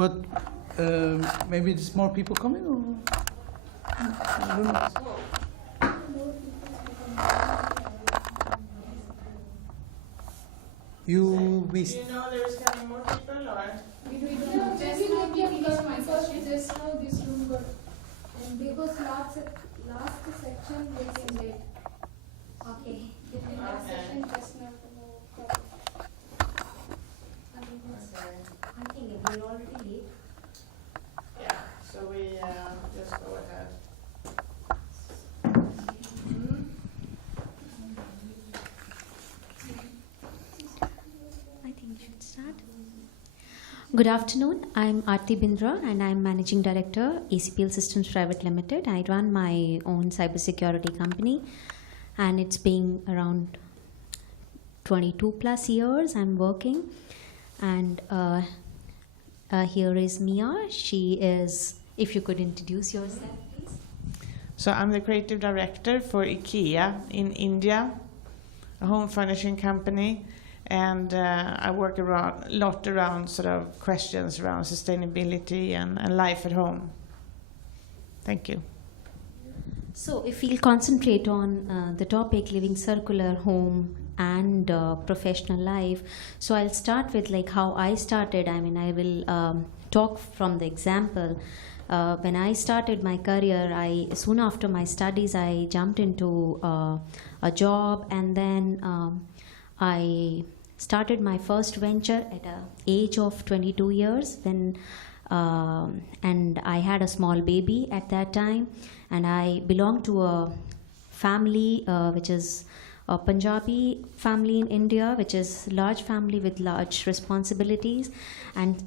But maybe there's more people coming, or I don't know. You Do you know there's coming more people, or? We don't just now because just now this room got and because last section was in late. Okay. The last section just now. I think we're already late. Yeah, so we just go ahead. I think we should start. Good afternoon. I'm Aarti Bindra and I'm Managing Director, ACPL Systems Private Limited. I run my own cybersecurity company and it's been around 22 plus years I'm working. And here is Mia. She is, if you could introduce yourself, please. So I'm the creative director for IKEA in India, a home furnishing company, and I work a lot around sort of questions around sustainability and life at home. Thank you. So if we'll concentrate on the topic living circular home and professional life, so I'll start with like how I started. I mean, I will talk from the example. When I started my career, soon after my studies, I jumped into a job, and then I started my first venture at the age of 22 years when and I had a small baby at that time, and I belonged to a family which is a Punjabi family in India, which is large family with large responsibilities, and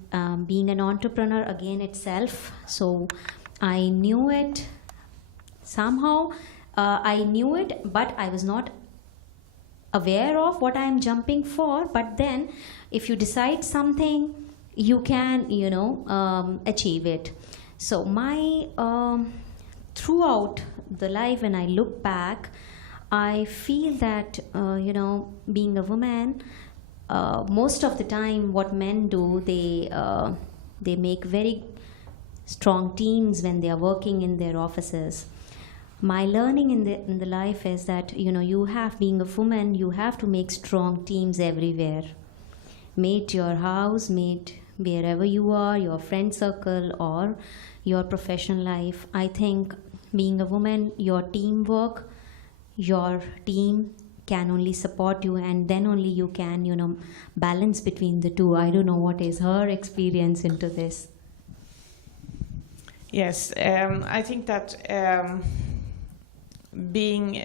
being an entrepreneur again itself. So I knew it somehow. I knew it, but I was not aware of what I am jumping for. But then, if you decide something, you can, achieve it. So my throughout the life, when I look back, I feel that, being a woman, most of the time what men do, they make very strong teams when they are working in their offices. My learning in the life is that, being a woman, you have to make strong teams everywhere. Mate your house, mate wherever you are, your friend circle or your professional life. I think being a woman, your teamwork, your team can only support you, and then only you can, balance between the two. I don't know what is her experience into this. Yes, I think that being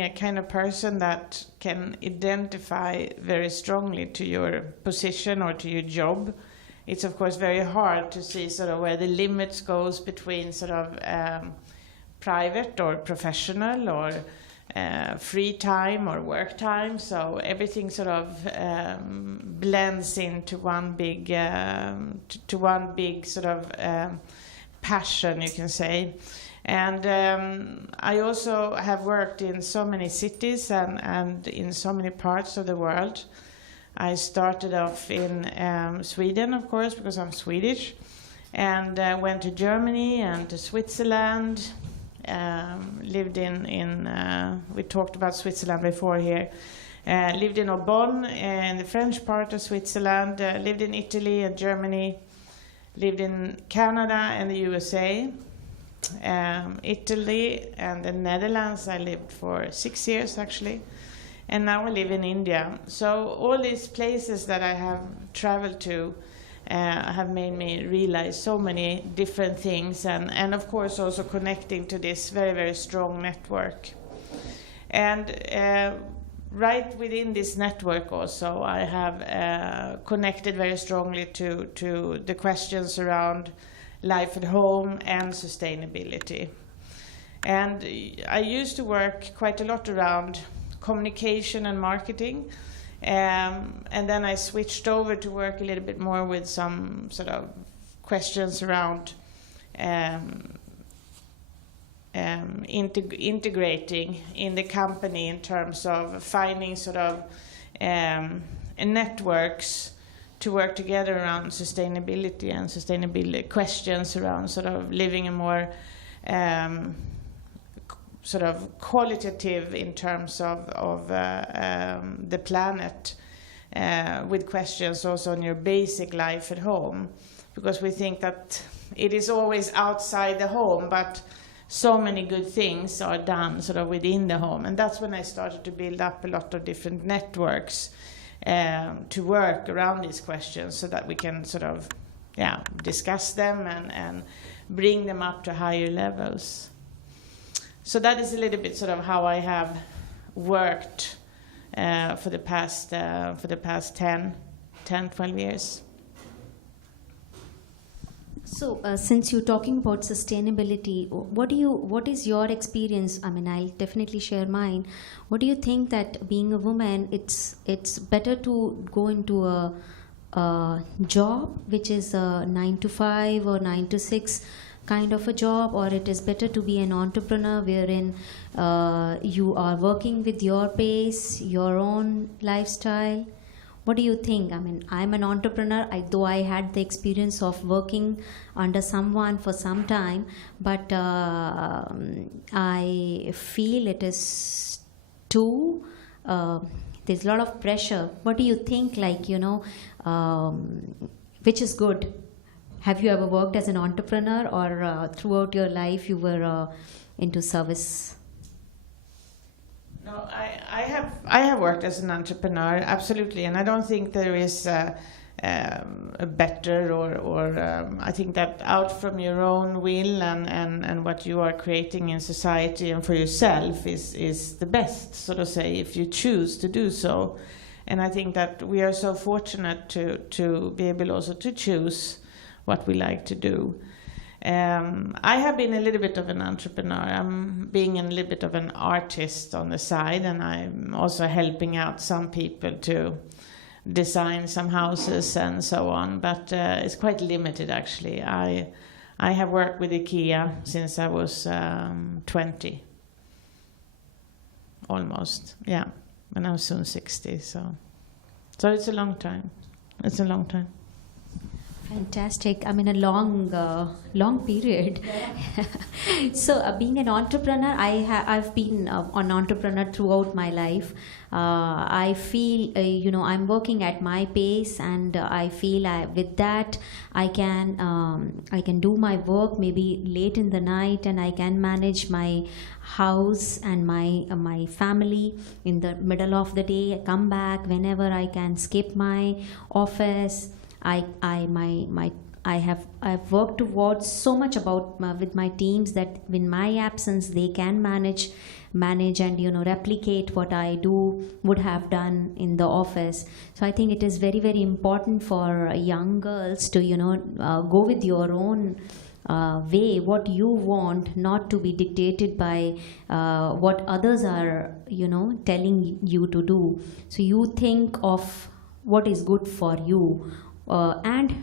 a kind of person that can identify very strongly to your position or to your job, it's of course very hard to see sort of where the limits goes between sort of private or professional or free time or work time. So everything sort of blends into one big sort of passion, you can say. And I also have worked in so many cities and in so many parts of the world. I started off in Sweden, of course, because I'm Swedish, and went to Germany and to Switzerland. Lived in we talked about Switzerland before here. Lived in Aubonne, in the French part of Switzerland. Lived in Italy and Germany. Lived in Canada and the USA. Italy and the Netherlands I lived for 6 years actually, and now I live in India. So all these places that I have traveled to have made me realize so many different things, and of course also connecting to this very, very strong network. And right within this network also I have connected very strongly to the questions around life at home and sustainability. And I used to work quite a lot around communication and marketing, and then I switched over to work a little bit more with some sort of questions around integrating in the company in terms of finding sort of networks to work together around sustainability and sustainability questions around sort of living a more sort of qualitative in terms of the planet, with questions also on your basic life at home, because we think that it is always outside the home, but so many good things are done sort of within the home. And that's when I started to build up a lot of different networks to work around these questions, so that we can sort of discuss them and bring them up to higher levels. So that is a little bit sort of how I have worked for the past 10, 12 years. So, since you're talking about sustainability, what is your experience? I mean, I'll definitely share mine. What do you think that being a woman, it's better to go into a job which is a 9 to 5 or 9 to 6 kind of a job, or it is better to be an entrepreneur wherein you are working with your pace, your own lifestyle? What do you think? I mean, I'm an entrepreneur, though I had the experience of working under someone for some time, but I feel it is too, there's a lot of pressure. What do you think, which is good? Have you ever worked as an entrepreneur, or throughout your life you were into service? No, I have worked as an entrepreneur, absolutely, and I don't think there is a better or I think that out from your own will and what you are creating in society and for yourself is the best, so to say, if you choose to do so. And I think that we are so fortunate to be able also to choose what we like to do. I have been a little bit of an entrepreneur. I'm being a little bit of an artist on the side, and I'm also helping out some people to design some houses and so on, but it's quite limited actually. I have worked with IKEA since I was 20, almost, yeah, and I'm soon 60, so it's a long time. It's a long time. Fantastic. I mean, a long period. So, being an entrepreneur, I've been an entrepreneur throughout my life. I feel, I'm working at my pace, and I feel with that I can do my work maybe late in the night, and I can manage my house and my family in the middle of the day. I come back whenever I can, skip my office. I've worked towards so much about with my teams that in my absence they can manage and replicate what I would have done in the office. So I think it is very, very important for young girls to go with your own way, what you want, not to be dictated by what others are telling you to do. So you think of what is good for you. And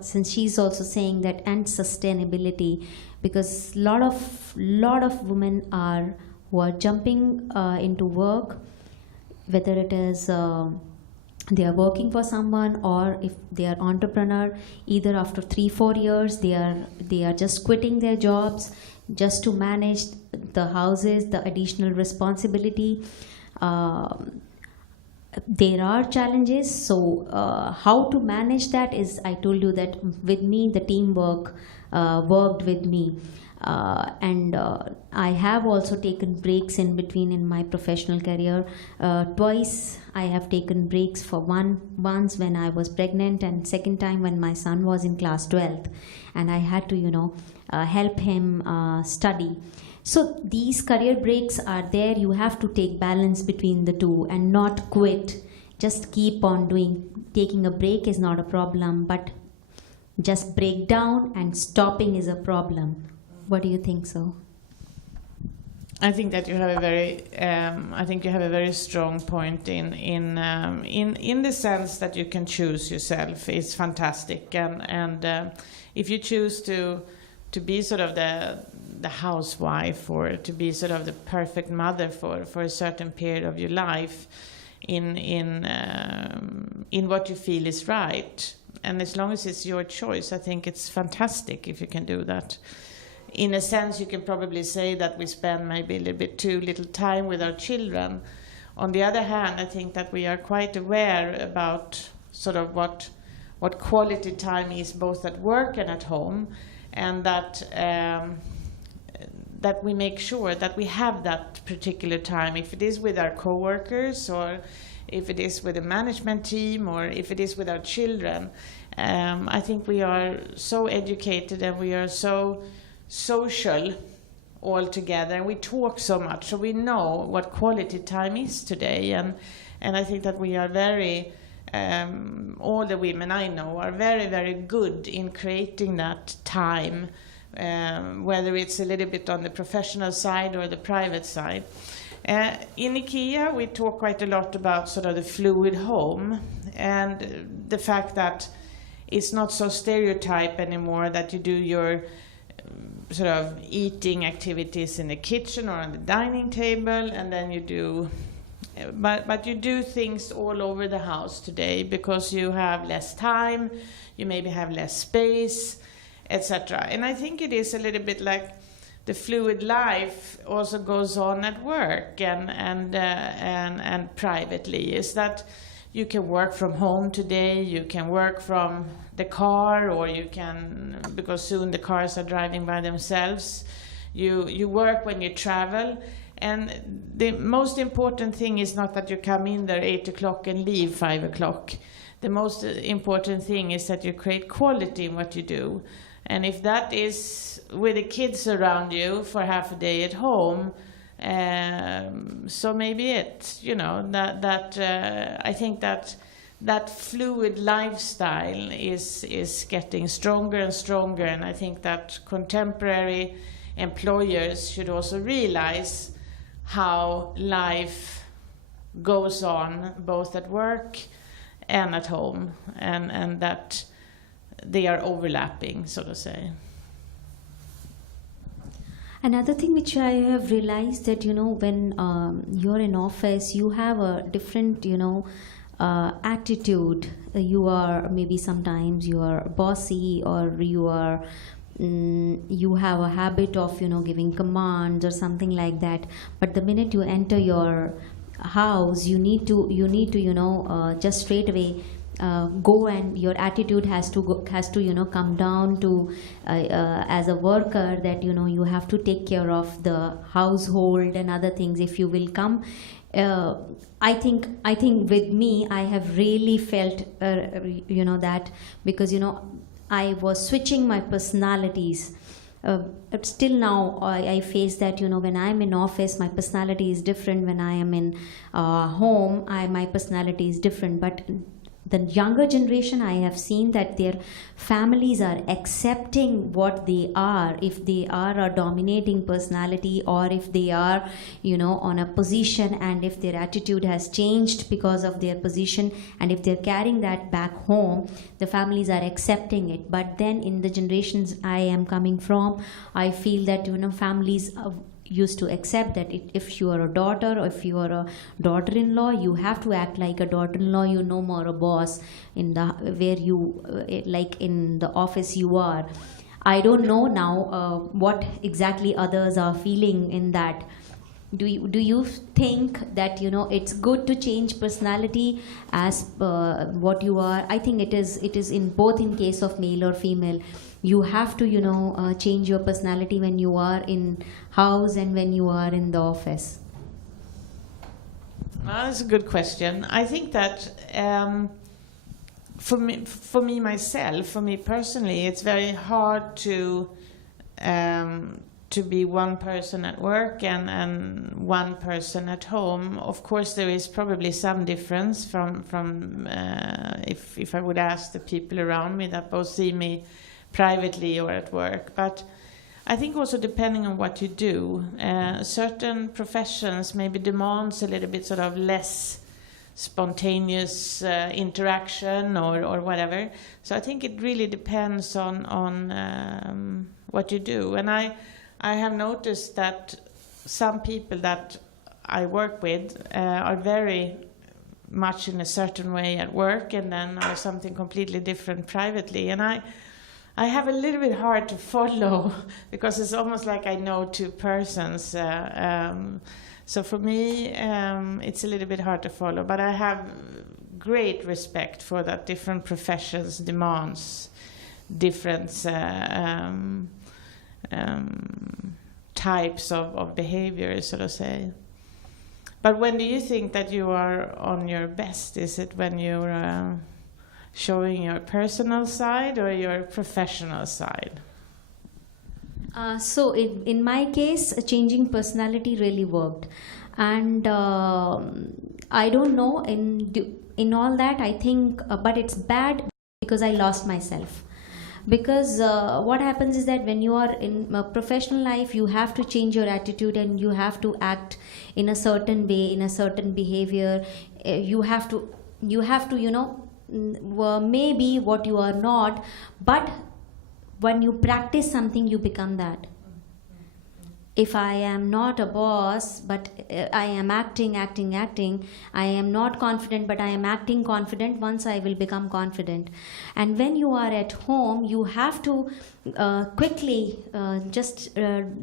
since she's also saying that, and sustainability, because lot of women who are jumping into work, whether it is they are working for someone, or if they are entrepreneur, either after 3-4 years they are just quitting their jobs just to manage the houses, the additional responsibility. There are challenges, so how to manage that is, I told you that with me the teamwork worked with me, and I have also taken breaks in between in my professional career. Twice I have taken breaks, for once when I was pregnant, and second time when my son was in class 12th and I had to help him study. So these career breaks are there. You have to take balance between the two and not quit. Just keep on doing. Taking a break is not a problem, but just break down and stopping is a problem. What do you think so? I think that you have a very, strong point in the sense that you can choose yourself. It's fantastic, and if you choose to be sort of the housewife, or to be sort of the perfect mother for a certain period of your life, in what you feel is right. And as long as it's your choice, I think it's fantastic if you can do that. In a sense, you can probably say that we spend maybe a little bit too little time with our children. On the other hand, I think that we are quite aware about sort of what quality time is both at work and at home, and that we make sure that we have that particular time, if it is with our co-workers or if it is with a management team or if it is with our children. I think we are so educated and we are so social all together, and we talk so much, so we know what quality time is today, and I think that we are very all the women I know are very, very good in creating that time, whether it's a little bit on the professional side or the private side. In IKEA, we talk quite a lot about sort of the fluid home and the fact that it's not so stereotype anymore that you do your sort of eating activities in the kitchen or on the dining table, and then you do, but you do things all over the house today because you have less time, you maybe have less space, etc. And I think it is a little bit like the fluid life also goes on at work and privately, is that you can work from home today, you can work from the car, or you can, because soon the cars are driving by themselves, you work when you travel. And the most important thing is not that you come in there 8 o'clock and leave 5 o'clock. The most important thing is that you create quality in what you do. And if that is with the kids around you for half a day at home, so maybe it, you know, I think that fluid lifestyle is getting stronger and stronger, and I think that contemporary employers should also realize how life goes on both at work and at home, and that they are overlapping, so to say. Another thing which I have realized that, you know, when you're in office, you have a different, you know, attitude. You are maybe sometimes you are bossy, or you are you have a habit of, you know, giving commands or something like that. But the minute you enter your house, you need to you know, just straight away go, and your attitude has to you know, come down to as a worker, that, you know, you have to take care of the household and other things. If you will come, I think with me, I have really felt you know, that, because, you know, I was switching my personalities. But still now I face that, you know, when I'm in office, my personality is different. When I am in home, my personality is different. But the younger generation, I have seen that their families are accepting what they are, if they are a dominating personality, or if they are, you know, on a position, and if their attitude has changed because of their position, and if they're carrying that back home, the families are accepting it. But then in the generations I am coming from, I feel that, you know, families used to accept that if you are a daughter, or if you are a daughter-in-law, you have to act like a daughter-in-law. You no more a boss in the where you like in the office you are. I don't know now what exactly others are feeling in that. Do you think that, you know, it's good to change personality as what you are? I think it is in both, in case of male or female. You have to, you know, change your personality when you are in house and when you are in the office. Well, that's a good question. I think that for me personally, it's very hard to be one person at work and one person at home. Of course, there is probably some difference from if I would ask the people around me that both see me privately or at work. But I think also depending on what you do, certain professions maybe demands a little bit sort of less spontaneous interaction or whatever. So I think it really depends on what you do. And I have noticed that some people that I work with are very much in a certain way at work, and then are something completely different privately. And I have a little bit hard to follow because it's almost like I know two persons. So for me, it's a little bit hard to follow. But I have great respect for that different professions demands different types of behavior, so to say. But when do you think that you are on your best? Is it when you're showing your personal side or your professional side? So in my case, changing personality really worked. And I don't know, in all that, I think, but it's bad because I lost myself. Because what happens is that when you are in a professional life, you have to change your attitude and you have to act in a certain way, in a certain behavior. You have to, maybe what you are not, but when you practice something, you become that. If I am not a boss, but I am acting, I am not confident, but I am acting confident, once I will become confident. And when you are at home, you have to quickly just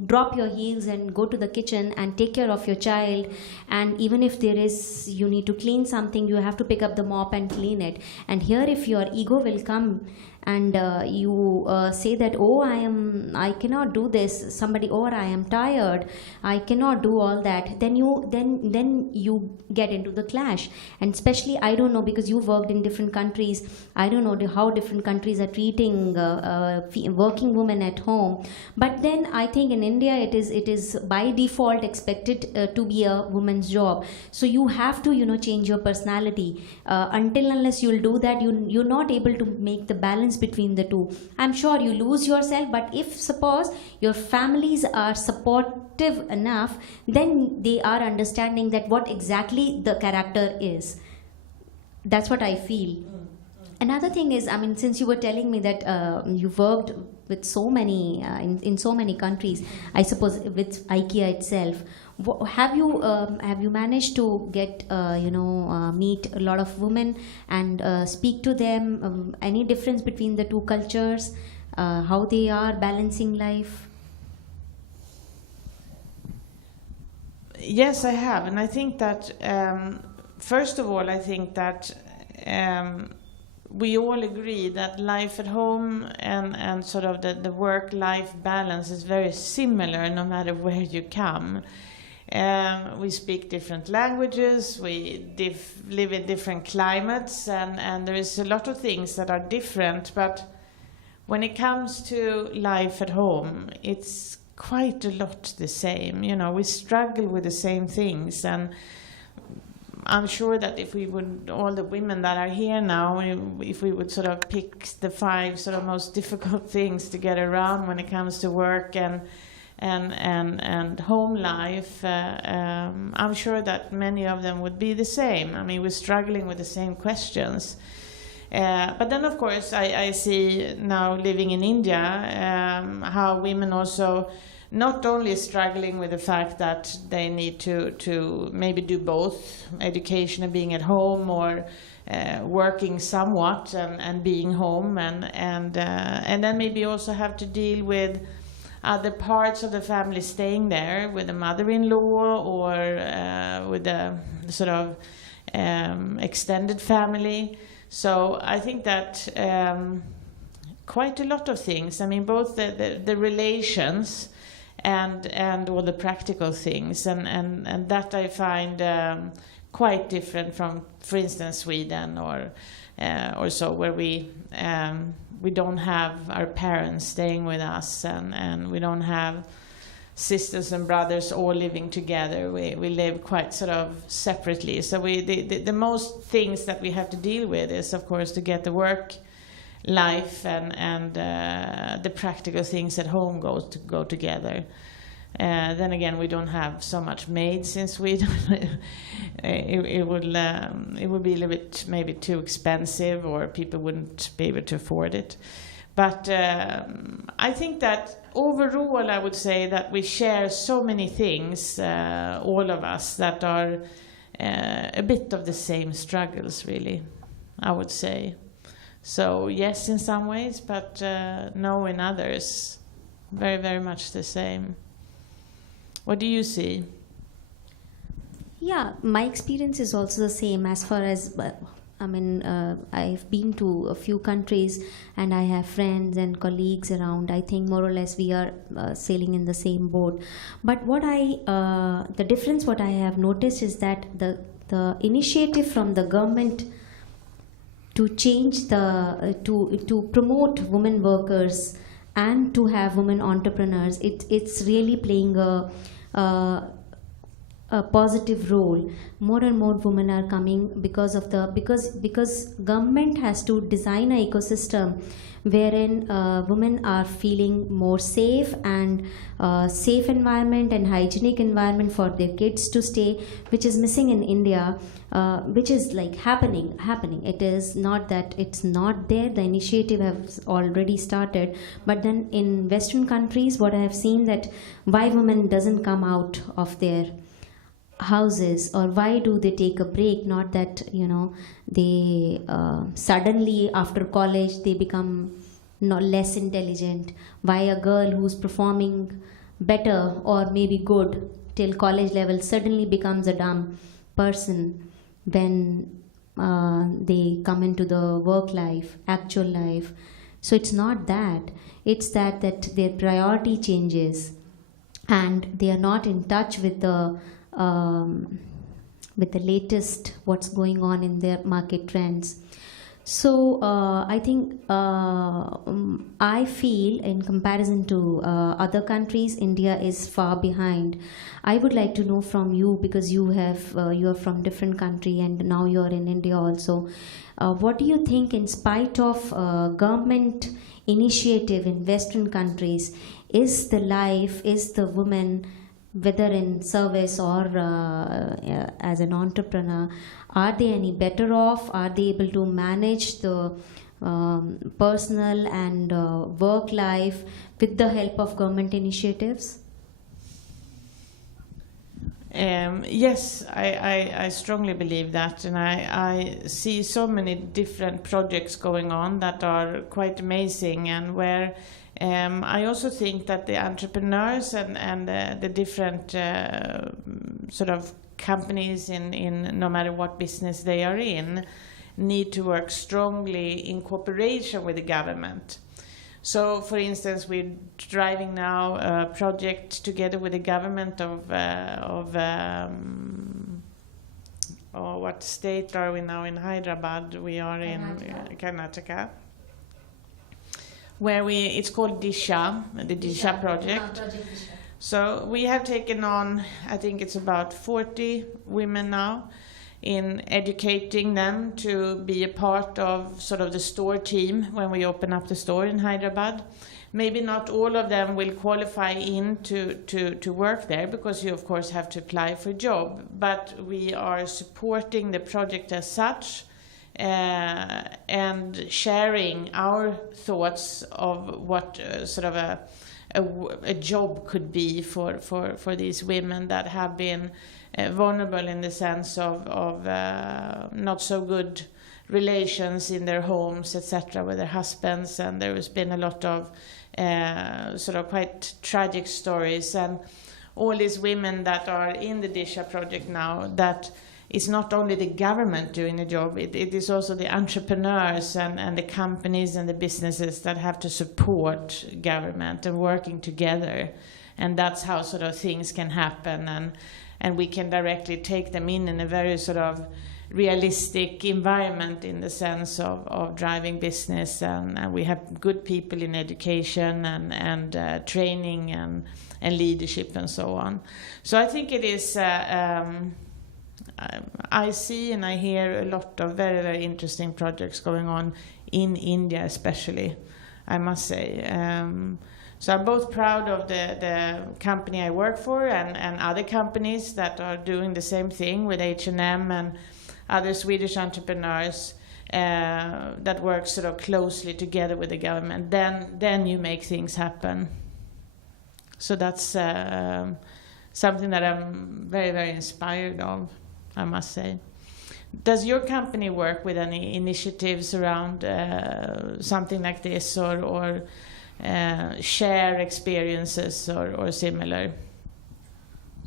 drop your heels and go to the kitchen and take care of your child. And even if you need to clean something, you have to pick up the mop and clean it. And here, if your ego will come and you say that, oh, I cannot do this, somebody, or I am tired, I cannot do all that, then you get into the clash. And especially, I don't know, because you worked in different countries, I don't know how different countries are treating working women at home. But then I think in India it is by default expected to be a woman's job. So you have to change your personality. Until unless you'll do that, you're not able to make the balance between the two. I'm sure you lose yourself, but if suppose your families are supportive enough, then they are understanding that what exactly the character is. That's what I feel. Another thing is, I mean, since you were telling me that you worked with so many in so many countries, I suppose with IKEA itself, have you managed to get meet a lot of women and speak to them? Any difference between the two cultures? How they are balancing life? Yes, I have, and I think that first of all, I think that we all agree that life at home and sort of the work-life balance is very similar no matter where you come. We speak different languages, we live in different climates, and there is a lot of things that are different, but when it comes to life at home, it's quite a lot the same. We struggle with the same things, and I'm sure that if we would, all the women that are here now, if we would sort of pick the 5 sort of most difficult things to get around when it comes to work and home life, I'm sure that many of them would be the same. I mean, we're struggling with the same questions. But then, of course, I see now living in India how women also not only struggling with the fact that they need to maybe do both education and being at home, or working somewhat and being home, and then maybe also have to deal with other parts of the family staying there, with the mother-in-law or with the sort of extended family. So I think that quite a lot of things. I mean, both the relations and all the practical things, and that I find quite different from, for instance, Sweden or so, where we don't have our parents staying with us, and we don't have sisters and brothers all living together. We live quite sort of separately. So the most things that we have to deal with is, of course, to get the work life and the practical things at home go together. Then again, we don't have so much maids in Sweden. it would be a little bit maybe too expensive, or people wouldn't be able to afford it. But I think that overall, I would say that we share so many things, all of us, that are a bit of the same struggles, really, I would say. So yes, in some ways, but no in others. Very, very much the same. What do you see? Yeah, my experience is also the same as far as, I've been to a few countries and I have friends and colleagues around. I think more or less we are sailing in the same boat. But the difference what I have noticed is that the initiative from the government to change to promote women workers and to have women entrepreneurs, it's really playing a positive role. More and more women are coming because government has to design an ecosystem wherein women are feeling more safe and safe environment and hygienic environment for their kids to stay, which is missing in India, which is like happening. It is not that it's not there. The initiative has already started, but then in Western countries, what I have seen that why women doesn't come out of their houses, or why do they take a break? Not that they suddenly after college they become less intelligent. Why a girl who's performing better or maybe good till college level suddenly becomes a dumb person when they come into the work life, actual life? So it's not that, it's that their priority changes and they are not in touch with the latest what's going on in their market trends. So I think I feel in comparison to other countries, India is far behind. I would like to know from you, because you are from different country and now you're in India also. What do you think, in spite of government initiative in Western countries, is the woman, whether in service or as an entrepreneur, are they any better off? Are they able to manage the personal and work life with the help of government initiatives? Yes, I strongly believe that, and I see so many different projects going on that are quite amazing, and where I also think that the entrepreneurs and the different sort of companies in no matter what business they are in need to work strongly in cooperation with the government. So, for instance, we're driving now a project together with the government of what state are we now in? Hyderabad. We are in Karnataka. Where it's called Disha, the Disha project. So we have taken on, I think it's about 40 women now, in educating them to be a part of sort of the store team when we open up the store in Hyderabad. Maybe not all of them will qualify to work there, because you of course have to apply for a job, but we are supporting the project as such. And sharing our thoughts of what sort of a job could be for these women that have been vulnerable in the sense of not so good relations in their homes, etc., with their husbands, and there has been a lot of sort of quite tragic stories, and all these women that are in the Disha project now, that it's not only the government doing the job, it is also the entrepreneurs and the companies and the businesses that have to support government and working together. And that's how sort of things can happen, and we can directly take them in a very sort of realistic environment in the sense of driving business, and we have good people in education and training and leadership and so on. So I think it is I see and I hear a lot of very, very interesting projects going on in India especially, I must say. So I'm both proud of the company I work for and other companies that are doing the same thing with H&M and other Swedish entrepreneurs that work sort of closely together with the government. Then you make things happen. So that's something that I'm very, very inspired of. I must say. Does your company work with any initiatives around something like this, or share experiences or similar?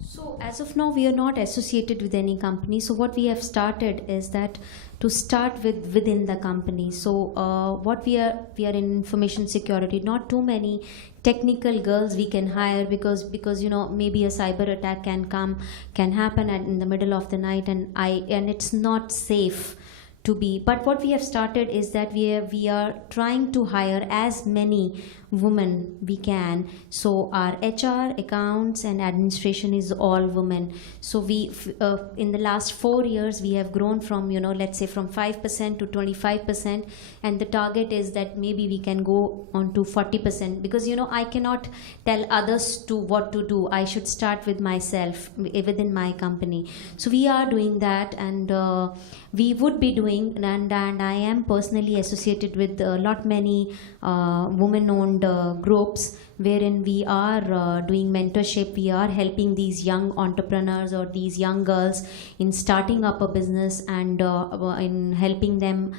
So as of now, we are not associated with any company. So what we have started is that to start with within the company. So what we are in information security. Not too many technical girls we can hire because maybe a cyber attack can happen in the middle of the night, and it's not safe to be. But what we have started is that we are trying to hire as many women we can. So our HR, accounts and administration is all women. So we in the last 4 years we have grown from let's say from 5% to 25%, and the target is that maybe we can go on to 40%, because I cannot tell others to what to do. I should start with myself within my company. So we are doing that, and we would be doing, and I am personally associated with many women-owned groups wherein we are doing mentorship. We are helping these young entrepreneurs or these young girls in starting up a business, and in helping them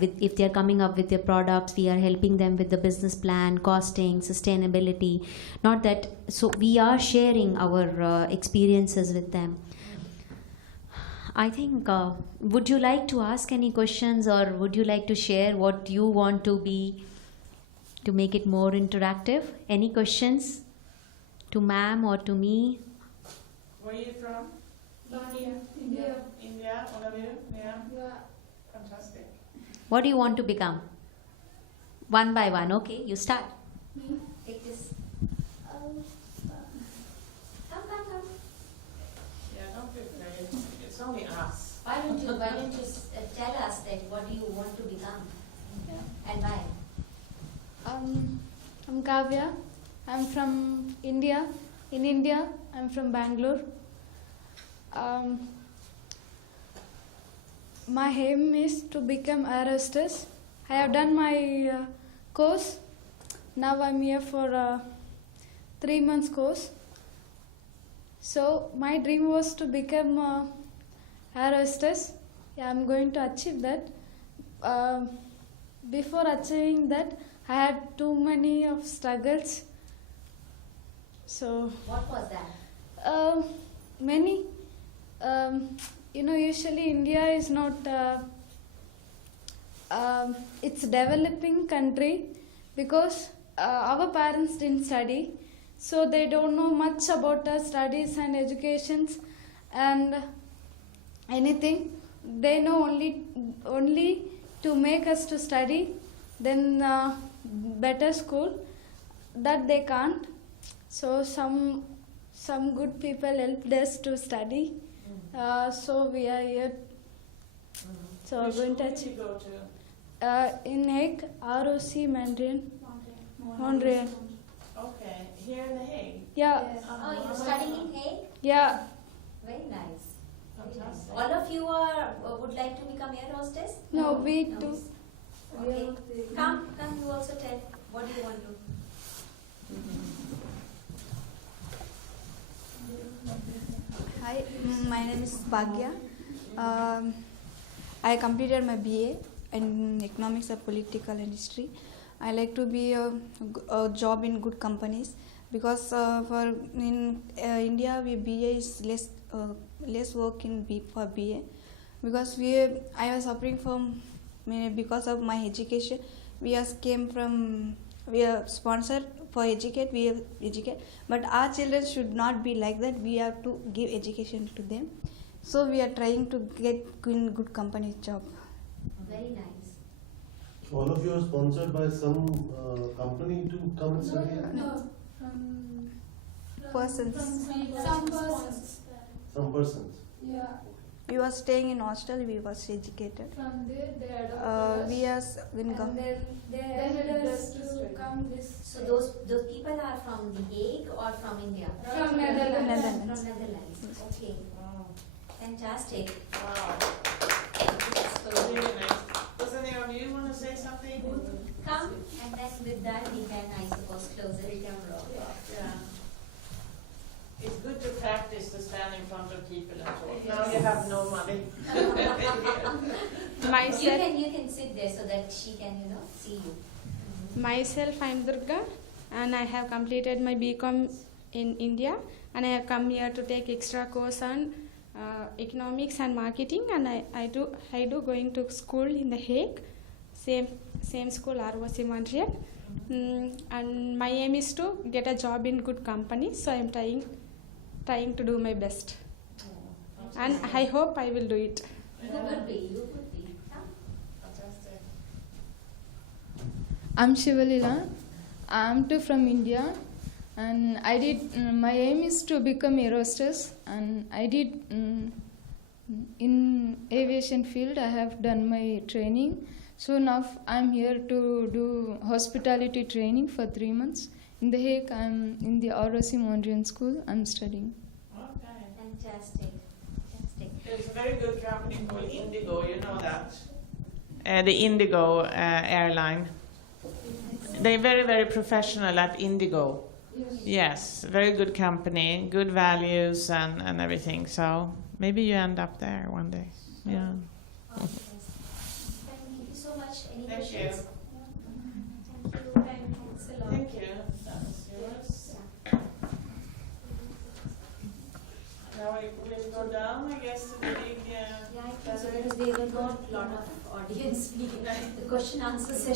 with, if they are coming up with their products, we are helping them with the business plan, costing, sustainability. Not that, so we are sharing our experiences with them. I think, would you like to ask any questions, or would you like to share what you want to be, to make it more interactive? Any questions to ma'am or to me? Where are you from? India. India, all of you? Yeah. Yeah. Fantastic. What do you want to become? One by one, okay, you start. Me? Take this. Um, Come. Yeah, don't be afraid. It's only us. Why don't you tell us that what do you want to become? Yeah. And why? I'm Kavya. I'm from India. In India, I'm from Bangalore. My aim is to become air hostess. I have done my course. Now I'm here for a 3 months course. So my dream was to become air hostess. Yeah, I'm going to achieve that. Before achieving that, I had too many of struggles. So What was that? many. Usually India is not. It's a developing country because our parents didn't study, so they don't know much about studies and educations and anything. They know only to make us to study, then better school. That they can't. So some good people helped us to study. So we are here. So we're going to Where did achieve. you go to? In Hague, ROC Mandarin. Montreal. Okay, here in The Hague. Yeah. Oh, you're studying in Hague? Yeah. Very nice. Fantastic. All of you would like to become air hostess? No, we too. Okay. Come, you also tell. What do you want to? Hi, my name is Bhagya. I completed my BA in Economics and Political and History. I like to be a job in good companies because in India BA is less work for BA because I was suffering from because of my education. We are sponsored for educate, but our children should not be like that. We have to give education to them. So we are trying to get in good company job. Very nice. All of you are sponsored by some company to come and study here? No. Persons. Some persons. Some persons. Yeah. We were staying in hostel. We was educated. From there, they adopted We us. are in And then they helped us to come this. So those people are from The Hague or from India? From Netherlands. Netherlands. From Netherlands. Okay. Wow. Fantastic. Wow. So Really nice. Does any of you want to say something? come, and then with that we can, I suppose, close it. Yeah. It's good to practice to stand in front of people and talk. Now you have no money. You can sit there so that she can, see you. Myself, I am Durga, and I have completed my BCom in India, and I have come here to take extra course on economics and marketing, and I do going to school in the Hague, same school ROC Montreal, and my aim is to get a job in good company, so I am trying to do my best, and I hope I will do it. You could be. Huh? Fantastic. I'm Shivalila. I'm too from India, and I did. My aim is to become air hostess, and I did in aviation field. I have done my training, so now I'm here to do hospitality training for 3 months. In The Hague, I'm in the ROC Montreal School. I'm studying. Okay. Fantastic. There's a very good company called Indigo, you know that? The Indigo airline. They're very, very professional at Indigo. Yes, very good company, good values and everything. So maybe you end up there one day. Yeah. Thank you so much. Any Thank you. questions? Thank you. Thanks a lot. Thank you. That was yours. Now we'll go down, I guess, to the big... Yeah, I think so because they were not a lot of audience. The question answer session.